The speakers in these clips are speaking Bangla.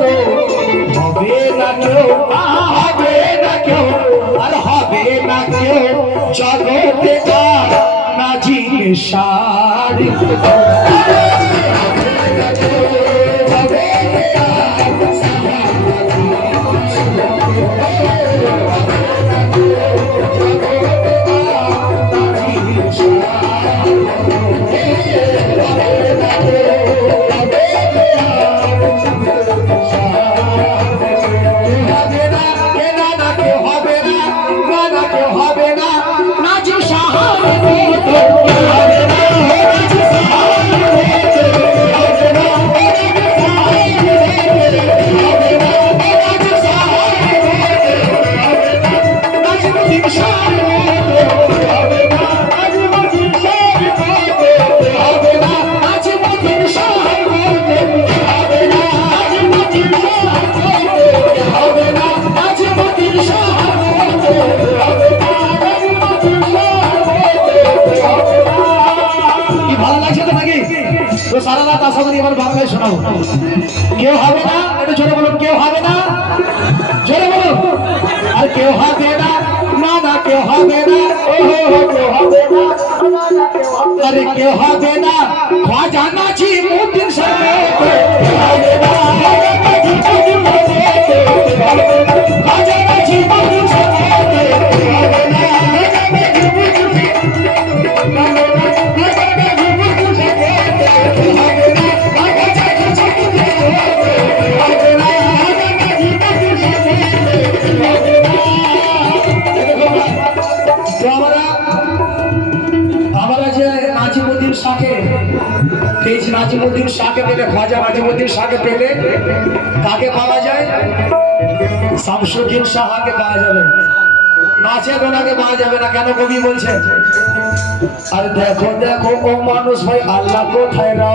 মতো হবে না কেউ, হবে না কেউ, আর হবে না কেউ জগতে আর নাজিম শার। সারা রাত আশা করি এবার বাংলায় শোনাও। কেউ হবে না, একটু জোরে বলুন, কেউ হবে না, জোরে বলুন। আর কেউ হবে না, না না কেউ হবে না, কেউ হবে না, আরে কেউ হবে না, খাজা নাজিমউদ্দিন সাহেব হবে না, খাজা নাজিমউদ্দিন সাহেব হবে না। নাজিমউদ্দিন শাহকে পেলে, খাজা নাজিমউদ্দিন শাহকে পেলে কাকে পাওয়া যায়? শামসুদ্দিন শাহকে পাওয়া যাবে, নাচে দোলাকে পাওয়া যাবে না। কেন? কবি বলছে, আর দেখো দেখো ও মানুষ ভাই আল্লাহ কোথায় রা,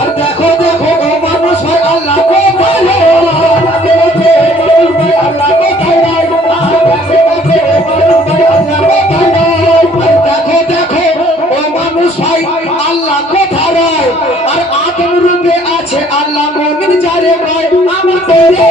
আর দেখো দেখো ও মানুষ ভাই আল্লাহ কোথায় রা, আল্লাহ কোথায় রা, দেখো দেখো ও মানুষ ভাই আল্লাহ কোথায়, আর আদম রূপে আছে আল্লাহ মুমিন যারে ভাই আমার তোরে।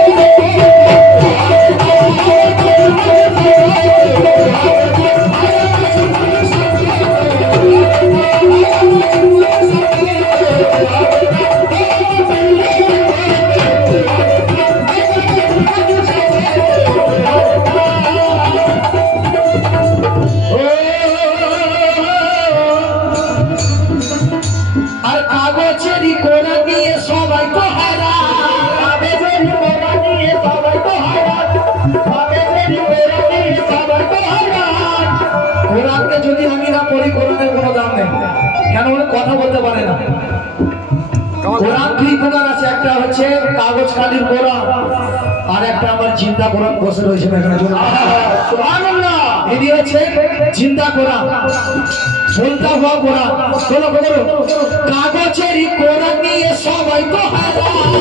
যদি আমি না পড়ি কোরআনের কোনো দাম নেই। কেন? কথা বলতে পারে না। কোরআন দুই প্রকার আছে, একটা হচ্ছে কাগজ কালির কোরআন, আর একটা আমার জিন্দা কোরআন বসে রয়েছে এখানে। সুবহানাল্লাহ, এটি হচ্ছে জিন্দা কোরআন, বলতে হওয়া কোরআন। বলো বলো, কাগজের কোরআন নিয়ে সবাই তো হারাম,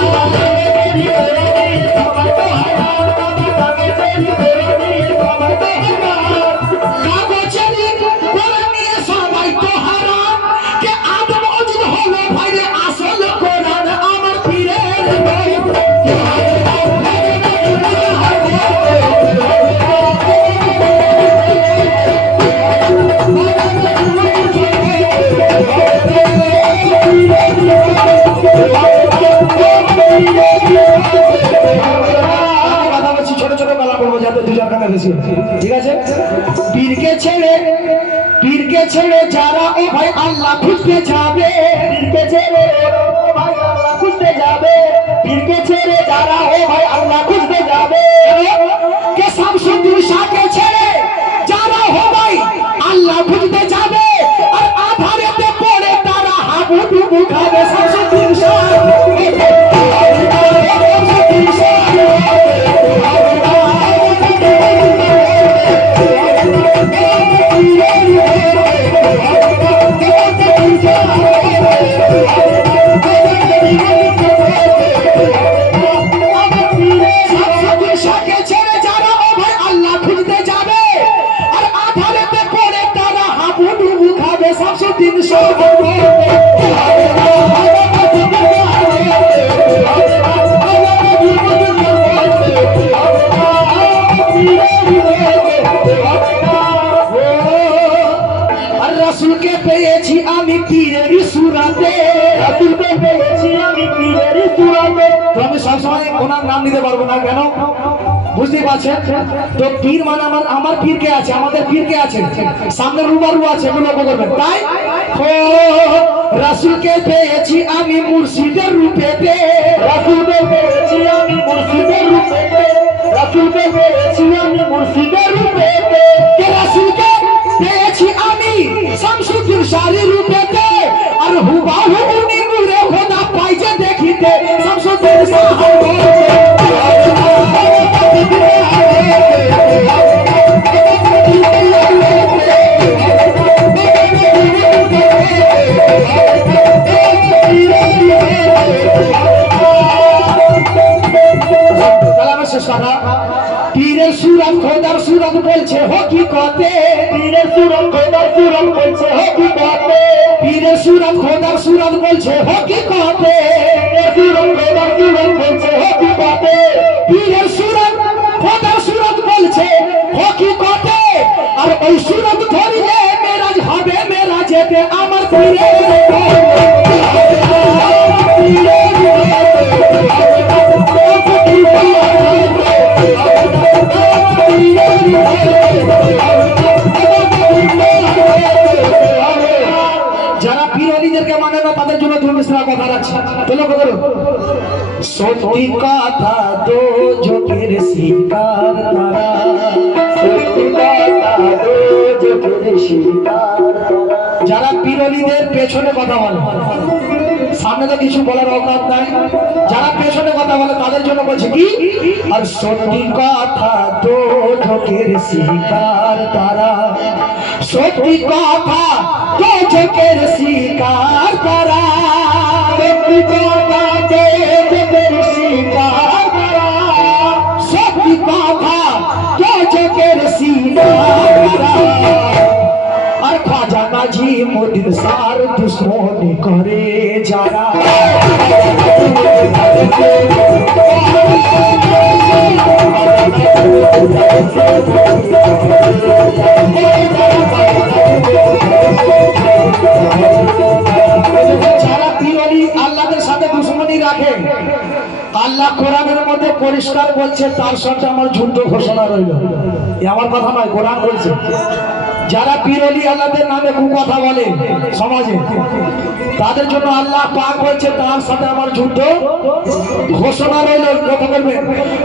সবাই তো হারাম, কাগজের কোরআন নিয়ে সবাই তো হারাম, কাগজের কোরআন নিয়ে সবাই তো হারাম, কে আদম অজিত হলো ভাই রে আসল কোরআন আমার পীরের ভাই। ছোট ছোট গলা করবো যাতে দু চারখানা বেশি, ঠিক আছে? পীরকে ছেড়ে যারা ও ভাই আল্লাহ খুঁজতে যাবে, পীরকে ছেড়ে ভাই আল্লাহ খুঁজতে যাবে, পীরকে ছেড়ে যারা ও ভাই আল্লাহ খুঁজতে যাবে, কে শামসুদ্দিন শাহকে ছেড়ে যারা ও ভাই আল্লাহ খুঁজতে যাবে, আর আধারেতে পড়ে তারা হাবুডুবু খাবে। শামসুদ্দিন শাহ শামসুদ্দিন সব রাসূলকে পেয়েছি আমি পীরের সুরাতে, রাসূলকে পেয়েছি আমি পীরের সুরাতে। তো আমি সবসময় ওনার নাম নিতে পারবো না, কেন বুঝতে পারছেন? তো পীর মানে আমার পীর কে আছে, আমাদের পীর কে আছে, সামনে রুবারু আছে, এগুলো লক্ষ্য করবেন। তাই ও রাসূলকে পেয়েছি আমি মুর্শিদের রূপেতে, রাসূলকে পেয়েছি আমি মুর্শিদের রূপেতে, রাসূলকে পেয়েছি আমি মুর্শিদের রূপেতে, কে রাসূলকে পেয়েছি আমি শামসুদ্দিন শাহী রূপেতে, আর হুবাহু উনি নূরে খোদা পাইছে দেখিতে শামসুদ্দিন শাহী। পীরের সুরত খোদার সুরত বলছে হকিকতে, পীরের সুরত খোদার সুরত বলছে হকিকতে, পীরের সুরত খোদার সুরত বলছে হকিকতে, সুরত খোদার সুরত বলছে হকিকতে, পীরের সুরত খোদার সুরত বলছে হকিকতে, আর ওই সুরত ধরিলে মেরাজ হবে, মেরাজেতে আমার পীরের যারা পীরওয়ালিদেরকে মানে না তাদের জন্য দুই মিসরা কথা রাখছি, তো লক্ষ্য করুন। সত্যি কথা তো জোকের শিকার তারা, সত্যি কথা তো জোকের শিকার। যারা পীরওয়ালিদের পেছনে কথা বলে, সামনে তো কিছু বলার অকাত নাই, যারা পেছনে কথা বলে তাদের জন্য বলছে কি, আর সত্যি কথা তো জোকের শিকার তারা, সত্যি কথা তো জোকের শিকার তারা, সত্যি কথা তো জোকের শিকার তারা, সত্যি কথা তো জোকের শিকার তারা। আর খাজা নাজি মোদিন সার দুশ্মনী করে যারা, যারা পীরওয়ালি আল্লাহর সাথে দুশ্মনী রাখে, আল্লাহ কোরআনের মধ্যে পরিষ্কার বলছে তার সাথে আমার যুদ্ধ ঘোষণা রইল। এ আমার কথা নয়, কোরআন বলছে। যারা পীরওয়ালি আল্লাহদের নামে কথা বলে সমাজে, তাদের জন্য আল্লাহ পাক বলছে তার সাথে আমার যুদ্ধ ঘোষণা রইল। কথা বলবেন।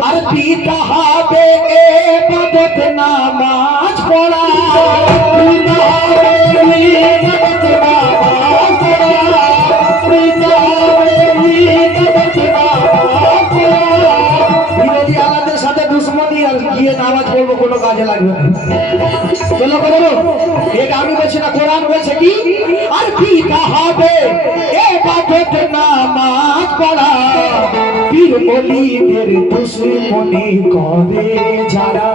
আর পিতা হবে ইবাদত নামাজ পড়া, পিতা হবে ইবাদত নামাজ পড়া, পিতা হবে ইবাদত নামাজ পড়া। পীরওয়ালি আল্লাহদের সাথে দুশ্মনী আর গিয়ে নামাজ পড়বো কোনো কাজে লাগবে না। এটা আমি বলছি না, কোরআন বলছে কি, আর পিতা হবে ইবাদত নামাজ পড়া, পীরওয়ালিদের দুশ্মনী করে যারা,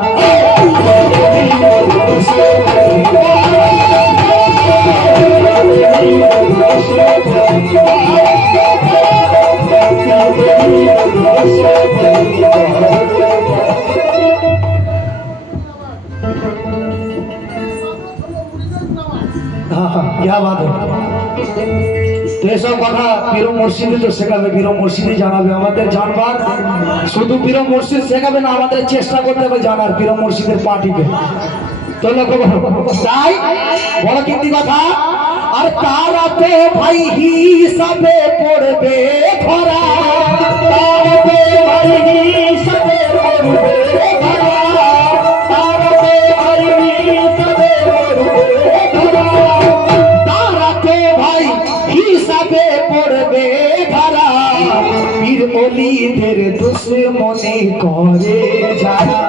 এসব কথা পীর মুর্শিদি তো শেখাবে, পীর মুর্শিদি জানাবে। আমাদের জানবার শুধু পীর মুর্শিদ শেখাবে না, আমাদের চেষ্টা করতে হবে জানার পীর মুর্শিদের পার্টিকে। তাই বড় কিন্তু কথা। আর তারা তো ভাই হিসাবে পড়বে ধরা, তারা তো ভাই হিসাবে পড়বে ধরা, তারা তো ভাই হিসাবে পড়বে ধরা, তারা তো ভাই হিসাবে পড়বে ধরা, পীরওয়ালিদের দুশ্মনী করে যারা।